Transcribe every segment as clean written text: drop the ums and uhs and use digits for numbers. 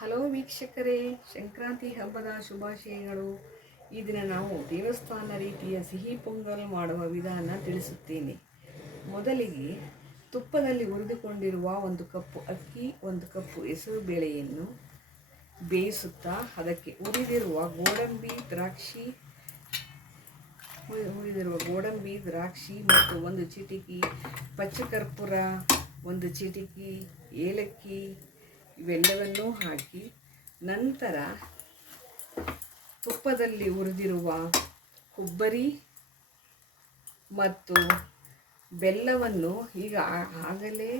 Hello ವೀಕ್ಷಕರೇ, ಸಂಕ್ರಾಂತಿ ಹಬ್ಬದ ಶುಭಾಶಯಗಳು. ಈ ದಿನ ನಾವು ದೇವಸ್ಥಾನ ರೀತಿಯ ಸಿಹಿ ಪೊಂಗಲ್ ಮಾಡುವ ವಿಧಾನ ತಿಳಿಸುತ್ತೇನೆ. ಮೊದಲಿಗೆ ತುಪ್ಪದಲ್ಲಿ ಹುರಿದುಕೊಂಡಿರುವ 1 ಕಪ್ಪು ಅಕ್ಕಿ, 1 ಕಪ್ಪು ಹೆಸರು ಬೇಳೆಯನ್ನು ಬೇಯಿಸುತ್ತಾ ಅದಕ್ಕೆ ಹುರಿದಿರುವ ಗೋಡಂಬಿ ದ್ರಾಕ್ಷಿ ಮತ್ತು 1 ಚಿಟಿಕೆ ಪಚ್ಚಕರ್ಪೂರ, 1 ಚಿಟಿಕೆ ಏಲಕ್ಕಿ ಇವೆಲ್ಲವನ್ನೂ ಹಾಕಿ, ನಂತರ ತುಪ್ಪದಲ್ಲಿ ಹುರಿದಿರುವ ಕೊಬ್ಬರಿ ಮತ್ತು ಬೆಲ್ಲವನ್ನು ಆಗಲೇ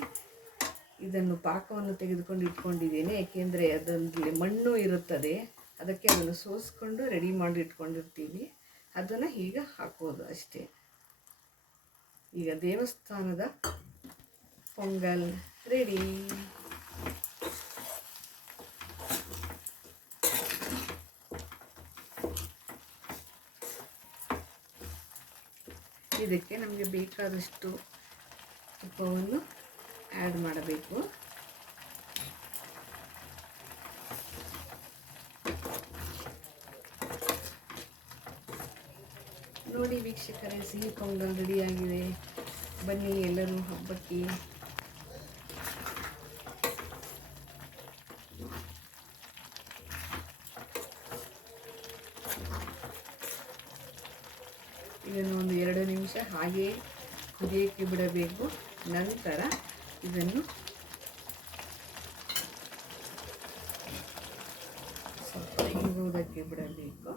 ಇದನ್ನು ಪಾಕವನ್ನು ತೆಗೆದುಕೊಂಡು ಇಟ್ಕೊಂಡಿದ್ದೇನೆ. ಏಕೆಂದರೆ ಅದರಲ್ಲಿ ಮಣ್ಣು ಇರುತ್ತದೆ, ಅದಕ್ಕೆ ಅದನ್ನು ಸೋಸಿಕೊಂಡು ರೆಡಿ ಮಾಡಿ ಇಟ್ಕೊಂಡಿರ್ತೀವಿ. ಅದನ್ನು ಈಗ ಹಾಕೋದು ಅಷ್ಟೇ. ಈಗ ದೇವಸ್ಥಾನದ ಪೊಂಗಲ್ ರೆಡಿ. ಇದಕ್ಕೆ ನಮಗೆ ಬೇಕಾದಷ್ಟು ತುಪ್ಪವನ್ನು ಆ್ಯಡ್ ಮಾಡಬೇಕು. ನೋಡಿ ವೀಕ್ಷಕರೇ, ಸಿಹಿ ಪೊಂಗಲ್ ರೆಡಿಯಾಗಿದೆ. ಬನ್ನಿ ಎಲ್ಲರೂ ಹಬ್ಬಕ್ಕೆ. ಇದನ್ನು ಒಂದು 2 ನಿಮಿಷ ಹಾಗೆ ಕುದಿಯೋಕ್ಕೆ ಬಿಡಬೇಕು. ನಂತರ ಇದನ್ನು ಸ್ವಲ್ಪ ಹಿಂಗುವುದಕ್ಕೆ ಬಿಡಬೇಕು.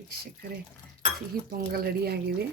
ವೀಕ್ಷಕರೇ, ಸಿಹಿ ಪೊಂಗಲ್ ರೆಡಿಯಾಗಿದೆ.